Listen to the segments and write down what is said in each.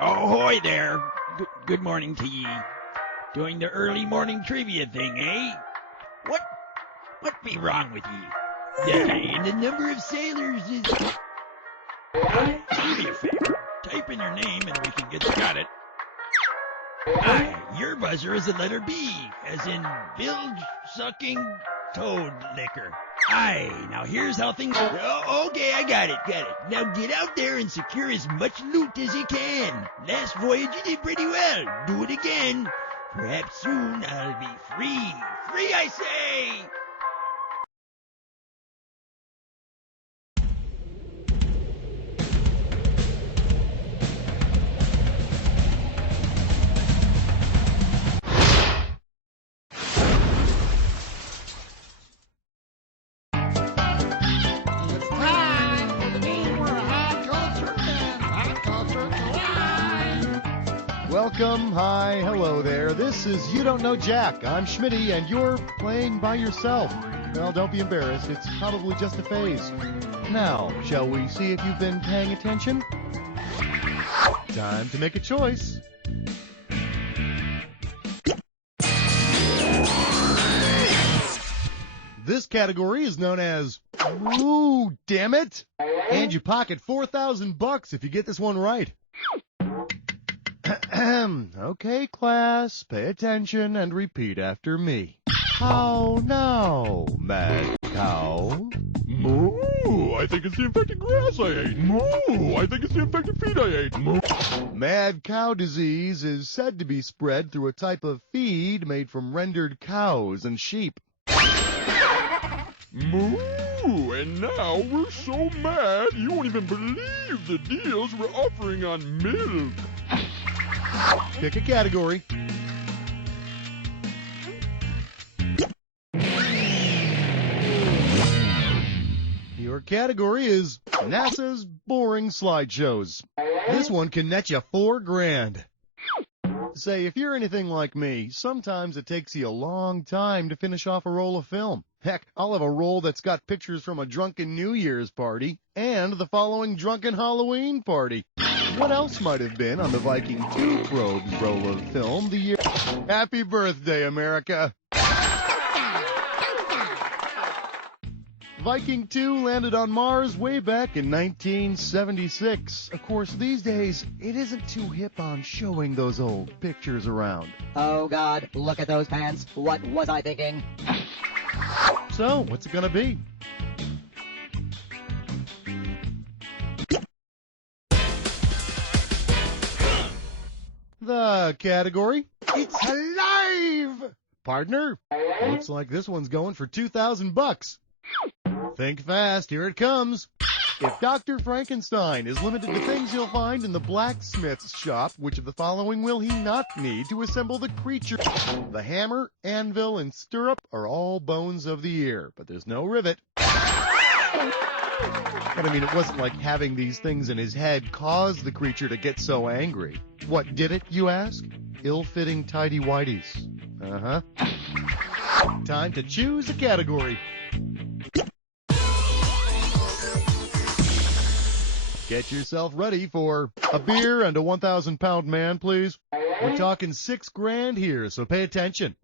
Oh, ahoy there. Good morning to ye. Doing the early morning trivia thing, eh? What be wrong with ye? And the number of sailors is... Do me a favor. Type in your name and we can got it. Aye, your buzzer is the letter B, as in bilge-sucking toad liquor. Aye, now here's how things... Oh, okay, I got it. Now get out there and secure as much loot as you can. Last voyage you did pretty well. Do it again. Perhaps soon I'll be free. Free, I say! Welcome, hi, hello there. This is You Don't Know Jack. I'm Schmitty, and you're playing by yourself. Well, don't be embarrassed. It's probably just a phase. Now, shall we see if you've been paying attention? Time to make a choice. This category is known as Ooh, damn it! And you pocket $4,000 if you get this one right. Okay, class, pay attention and repeat after me. How now, mad cow? Moo! I think it's the infected grass I ate. Moo! I think it's the infected feed I ate. Moo! Mad cow disease is said to be spread through a type of feed made from rendered cows and sheep. Moo! And now we're so mad you won't even believe the deals we're offering on milk. Pick a category. Your category is NASA's boring slideshows. This one can net you $4,000. Say, if you're anything like me, sometimes it takes you a long time to finish off a roll of film. Heck, I'll have a roll that's got pictures from a drunken New Year's party and the following drunken Halloween party. What else might have been on the Viking 2 probe's roll of film the year... Happy birthday, America! Viking 2 landed on Mars way back in 1976. Of course, these days, it isn't too hip on showing those old pictures around. Oh, God, look at those pants. What was I thinking? So, what's it gonna be? The category, it's alive! Partner, looks like this one's going for $2,000. Think fast, here it comes. If Dr. Frankenstein is limited to things he'll find in the blacksmith's shop, which of the following will he not need to assemble the creature? The hammer, anvil, and stirrup are all bones of the ear, but there's no rivet. But I mean, it wasn't like having these things in his head caused the creature to get so angry. What did it, you ask? Ill-fitting tighty-whities. Uh-huh. Time to choose a category. Get yourself ready for a beer and a 1,000-pound man, please. We're talking $6,000 here, so pay attention.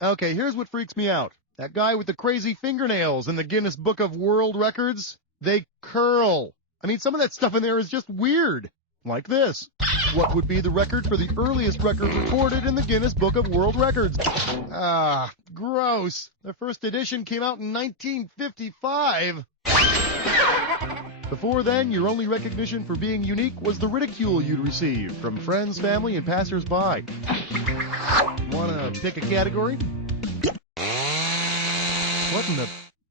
Okay, here's what freaks me out. That guy with the crazy fingernails in the Guinness Book of World Records, they curl. I mean, some of that stuff in there is just weird. Like this. What would be the record for the earliest record recorded in the Guinness Book of World Records? Ah, gross. The first edition came out in 1955. Before then, your only recognition for being unique was the ridicule you'd receive from friends, family, and passers-by. Wanna pick a category? What in the...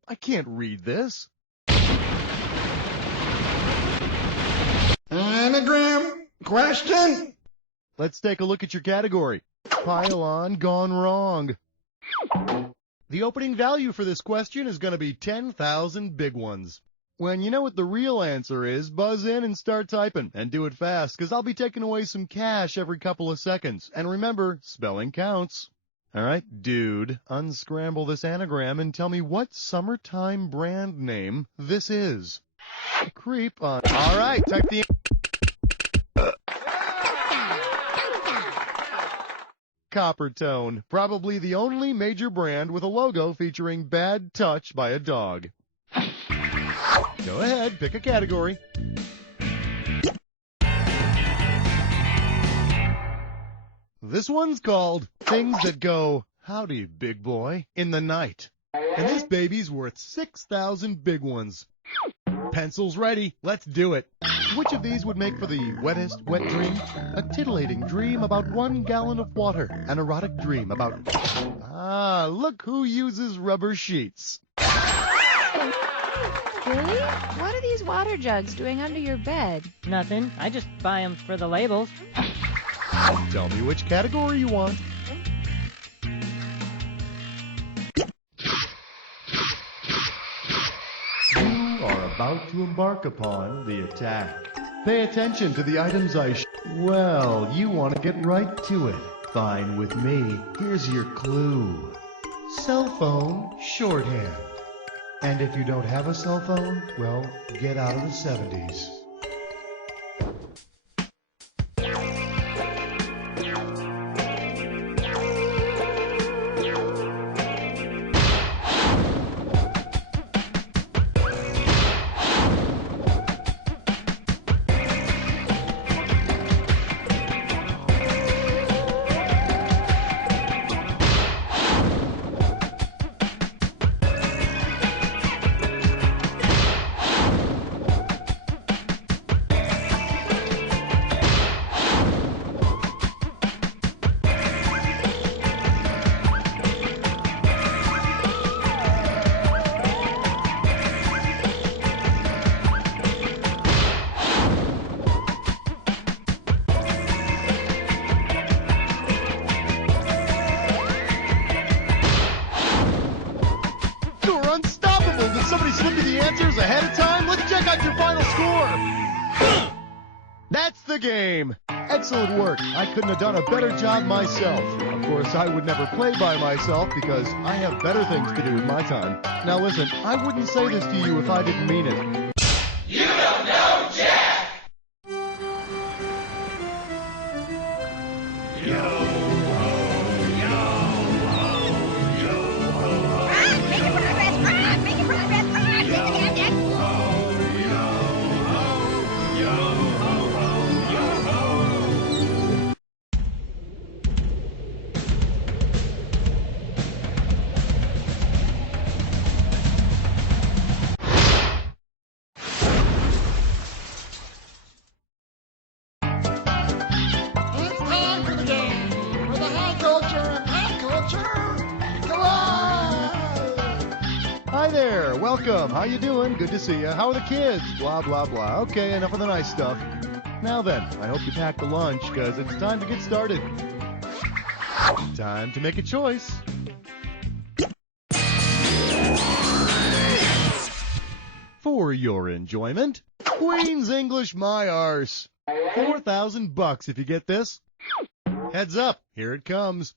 I can't read this. Anagram question? Let's take a look at your category. Pile-on gone wrong. The opening value for this question is going to be 10,000 big ones. When you know what the real answer is, buzz in and start typing, and do it fast, because I'll be taking away some cash every couple of seconds. And remember, spelling counts. All right, dude, unscramble this anagram and tell me what summertime brand name this is. Creep on. All right, type the... Coppertone, probably the only major brand with a logo featuring bad touch by a dog. Go ahead, pick a category. This one's called Things That Go, Howdy, Big Boy, in the Night. And this baby's worth 6,000 big ones. Pencils ready, let's do it. Which of these would make for the wettest wet dream? A titillating dream about 1 gallon of water. An erotic dream about... look who uses rubber sheets. Billy, what are these water jugs doing under your bed? Nothing. I just buy them for the labels. Tell me which category you want. You are about to embark upon the attack. Pay attention to the items Well, you want to get right to it. Fine with me. Here's your clue. Cell phone shorthand. And if you don't have a cell phone, well, get out of the 70s. Ahead of time? Let's check out your final score. That's the game. Excellent work. I couldn't have done a better job myself. Of course, I would never play by myself because I have better things to do with my time. Now listen, I wouldn't say this to you if I didn't mean it. You don't know Jack! Hi there, welcome. How you doing? Good to see you. How are the kids? Blah, blah, blah. Okay, enough of the nice stuff. Now then, I hope you packed the lunch, because it's time to get started. Time to make a choice. For your enjoyment, Queen's English my arse. $4,000 if you get this. Heads up, here it comes.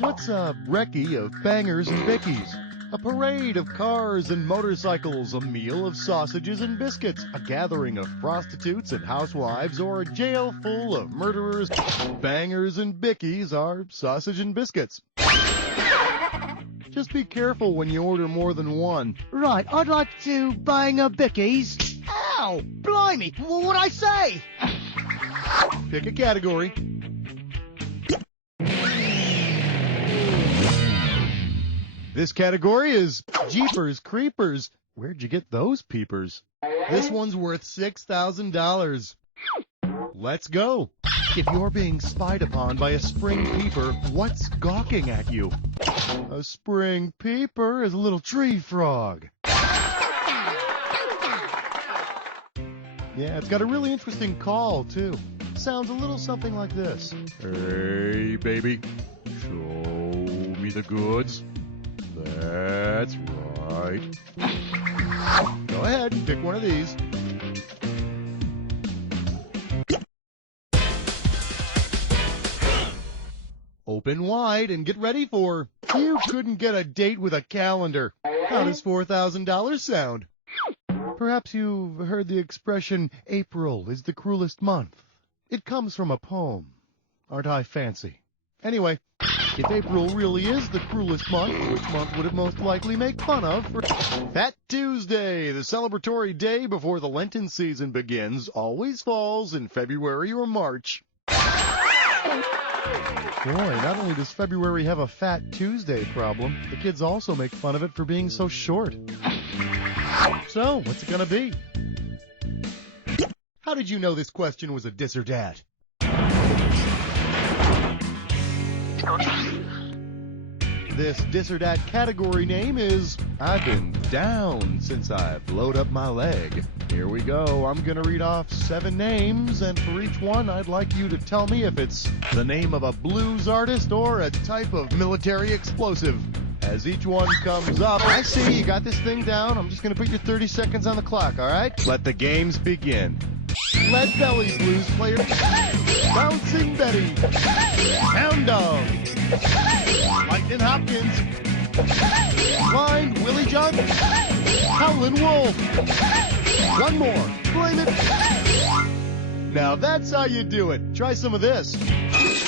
What's a brekkie of bangers and bickies? A parade of cars and motorcycles, a meal of sausages and biscuits, a gathering of prostitutes and housewives, or a jail full of murderers. Bangers and bickies are sausage and biscuits. Just be careful when you order more than one. Right, I'd like to bang a bickies. Ow! Blimey! What'd I say? Pick a category. This category is Jeepers Creepers. Where'd you get those peepers? This one's worth $6,000. Let's go. If you're being spied upon by a spring peeper, what's gawking at you? A spring peeper is a little tree frog. Yeah, it's got a really interesting call, too. Sounds a little something like this. Hey, baby, show me the goods. That's right. Go ahead and pick one of these. Open wide and get ready for You Couldn't Get a Date with a Calendar. How does $4,000 sound? Perhaps you've heard the expression, April is the cruelest month. It comes from a poem. Aren't I fancy? Anyway, if April really is the cruelest month, which month would it most likely make fun of? Fat Tuesday, the celebratory day before the Lenten season begins, always falls in February or March. Boy, not only does February have a Fat Tuesday problem, the kids also make fun of it for being so short. So, what's it gonna be? How did you know this question was a dis or dat? This dis or dat category name is I've been down since I blowed up my leg. Here we go. I'm going to read off 7 names, and for each one, I'd like you to tell me if it's the name of a blues artist or a type of military explosive. As each one comes up, I see you got this thing down. I'm just going to put your 30 seconds on the clock, all right? Let the games begin. Lead Belly Blues player, Bouncing Betty, Hound Dog, Lightning Hopkins, Blind Willie John, Howlin' Wolf. One more. Blame it. Now that's how you do it. Try some of this.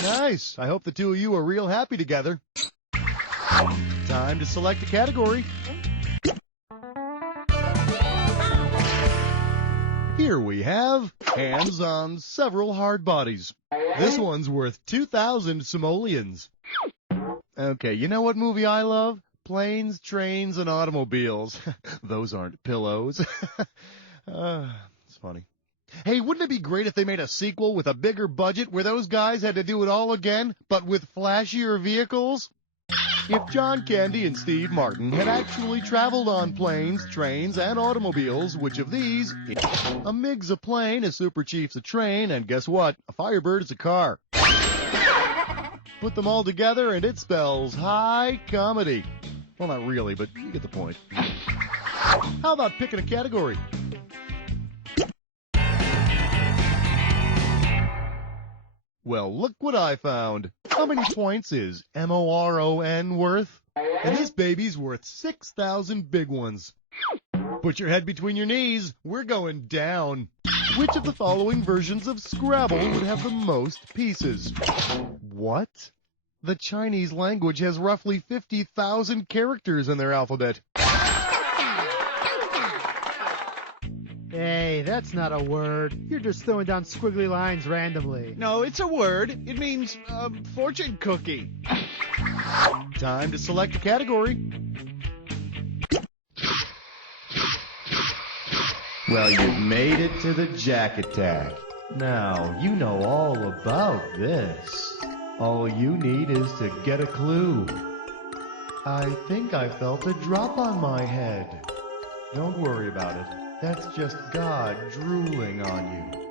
Nice. I hope the two of you are real happy together. Time to select a category. Here we have hands on several hard bodies. This one's worth 2,000 simoleons. Okay, you know what movie I love? Planes, Trains, and Automobiles. Those aren't pillows. It's funny. Hey, wouldn't it be great if they made a sequel with a bigger budget where those guys had to do it all again, but with flashier vehicles? If John Candy and Steve Martin had actually traveled on planes, trains, and automobiles, which of these? A MiG's a plane, a Super Chief's a train, and guess what? A Firebird is a car. Put them all together and it spells high comedy. Well, not really, but you get the point. How about picking a category? Well, look what I found. How many points is MORON worth? And this baby's worth 6,000 big ones. Put your head between your knees. We're going down. Which of the following versions of Scrabble would have the most pieces? What? The Chinese language has roughly 50,000 characters in their alphabet. Hey, that's not a word. You're just throwing down squiggly lines randomly. No, it's a word. It means fortune cookie. Time to select a category. Well, you've made it to the Jack Attack. Now, you know all about this. All you need is to get a clue. I think I felt a drop on my head. Don't worry about it. That's just God drooling on you.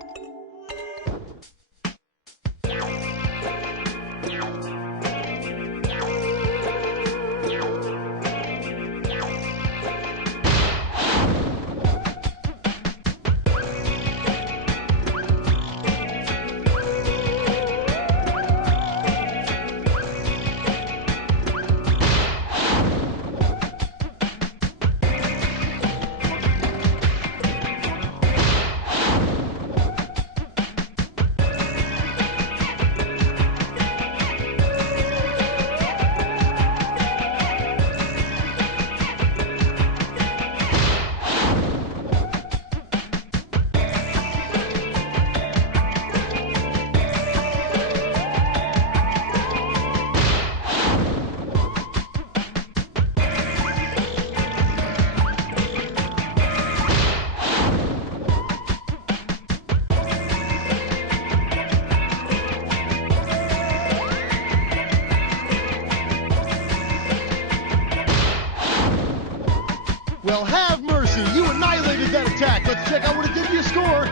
Well, have mercy. You annihilated that attack. Let's check out what it did to your score.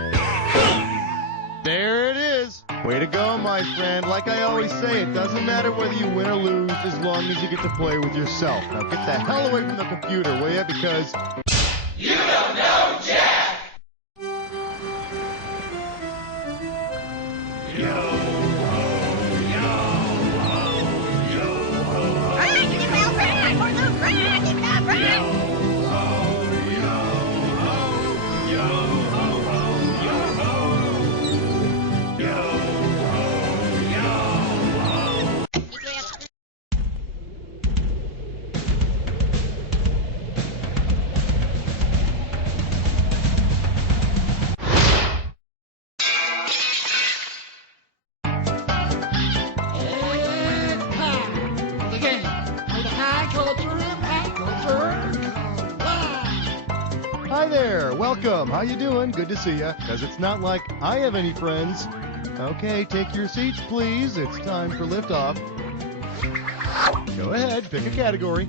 There it is. Way to go, my friend. Like I always say, it doesn't matter whether you win or lose as long as you get to play with yourself. Now get the hell away from the computer, will ya? Because You don't know Jack! welcome. How you doing? Good to see ya. 'Cause it's not like I have any friends. Okay, take your seats, please. It's time for liftoff. Go ahead, pick a category.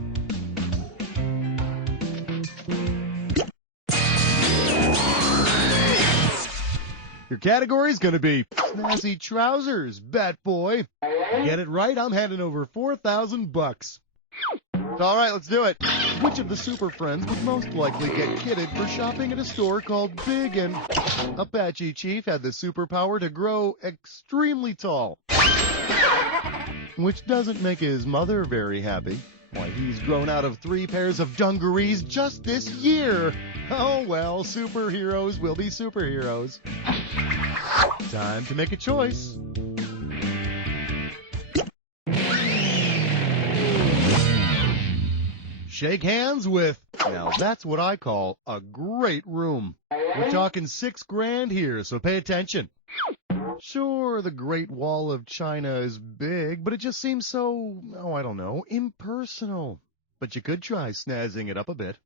Your category's gonna be snazzy trousers, bat boy. Get it right, I'm handing over $4,000. All right, let's do it. Which of the Super Friends would most likely get kidded for shopping at a store called Big and... Apache Chief had the superpower to grow extremely tall, which doesn't make his mother very happy. Why, he's grown out of 3 pairs of dungarees just this year. Oh well, superheroes will be superheroes. Time to make a choice. Shake hands with, now that's what I call a great room. We're talking $6,000 here, so pay attention. Sure, the Great Wall of China is big, but it just seems so, I don't know, impersonal. But you could try snazzing it up a bit.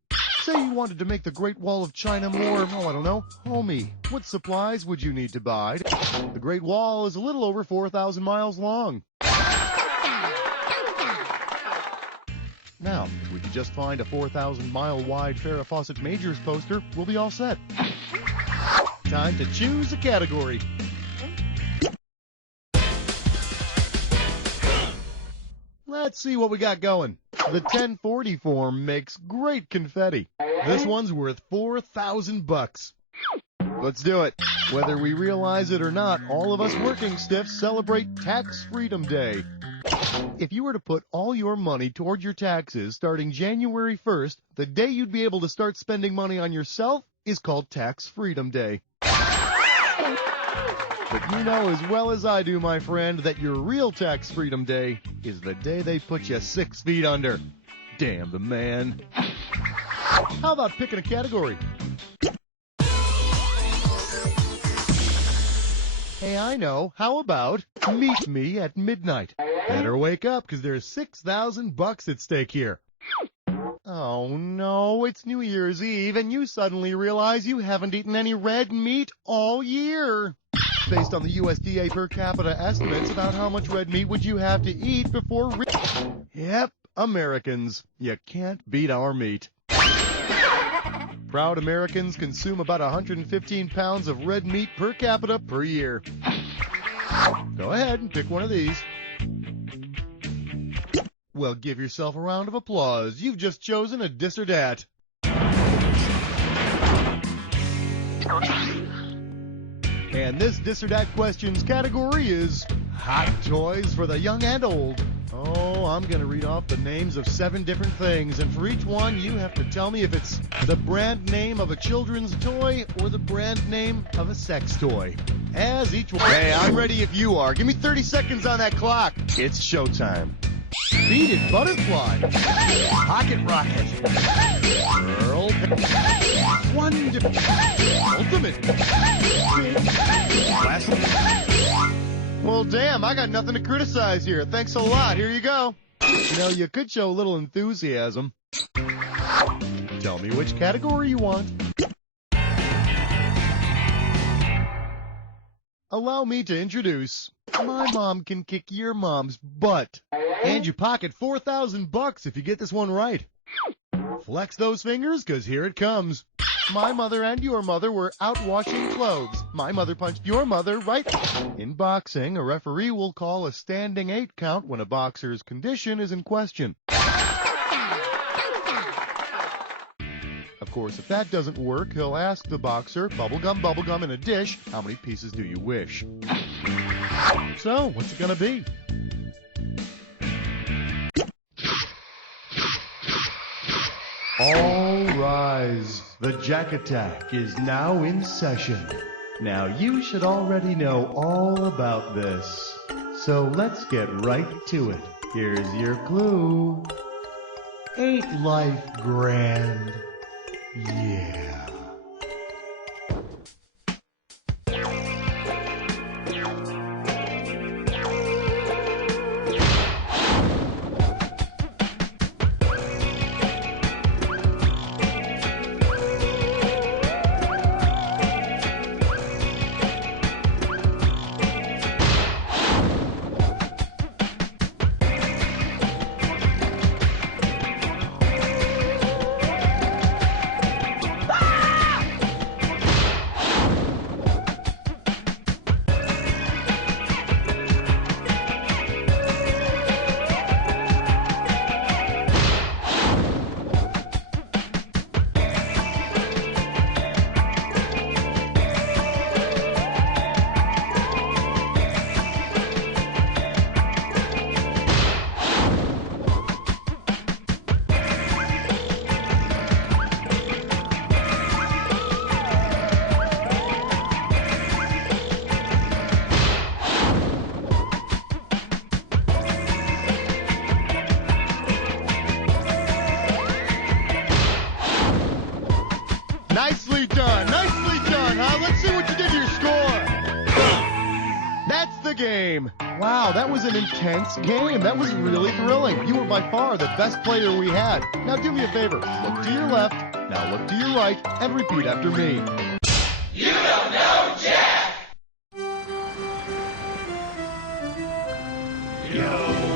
Say you wanted to make the Great Wall of China more, I don't know, homey. What supplies would you need to buy? The Great Wall is a little over 4,000 miles long. Now, if we could just find a 4,000-mile wide Farrah Fawcett Majors poster, we'll be all set. Time to choose a category. Let's see what we got going. The 1040 form makes great confetti. This one's worth $4,000. Let's do it. Whether we realize it or not, all of us working stiffs celebrate Tax Freedom Day. If you were to put all your money toward your taxes starting January 1st, the day you'd be able to start spending money on yourself is called Tax Freedom Day. But you know as well as I do, my friend, that your real Tax Freedom Day is the day they put you 6 feet under. Damn the man. How about picking a category? Hey, I know. How about meet me at midnight? Better wake up, 'cause there's $6,000 at stake here. Oh no, it's New Year's Eve, and you suddenly realize you haven't eaten any red meat all year. Based on the USDA per capita estimates about how much red meat would you have to eat before... Yep, Americans, you can't beat our meat. Proud Americans consume about 115 pounds of red meat per capita per year. Go ahead and pick one of these. Well, give yourself a round of applause. You've just chosen a dis or dat. And this dis or dat questions category is hot toys for the young and old. Oh, I'm going to read off the names of 7 different things, and for each one, you have to tell me if it's the brand name of a children's toy or the brand name of a sex toy. As each one... Hey, I'm ready if you are. Give me 30 seconds on that clock. It's showtime. Beaded butterfly. Pocket rocket. Girl. Wonderful. Ultimate. Plastic. Well, damn, I got nothing to criticize here. Thanks a lot. Here you go. You know, you could show a little enthusiasm. Tell me which category you want. Allow me to introduce... My mom can kick your mom's butt. And you pocket $4,000 if you get this one right. Flex those fingers, 'cause here it comes. My mother and your mother were out washing clothes. My mother punched your mother right. In boxing, a referee will call a standing 8 count when a boxer's condition is in question. Of course, if that doesn't work, he'll ask the boxer, bubblegum in a dish, how many pieces do you wish? So, what's it gonna be? All rise. The Jack Attack is now in session. Now, you should already know all about this. So let's get right to it. Here's your clue. Ain't life grand? Yeah. game. Wow, that was an intense game. That was really thrilling. You were by far the best player we had. Now do me a favor. Look to your left, now look to your right, and repeat after me. You don't know Jack! Yo.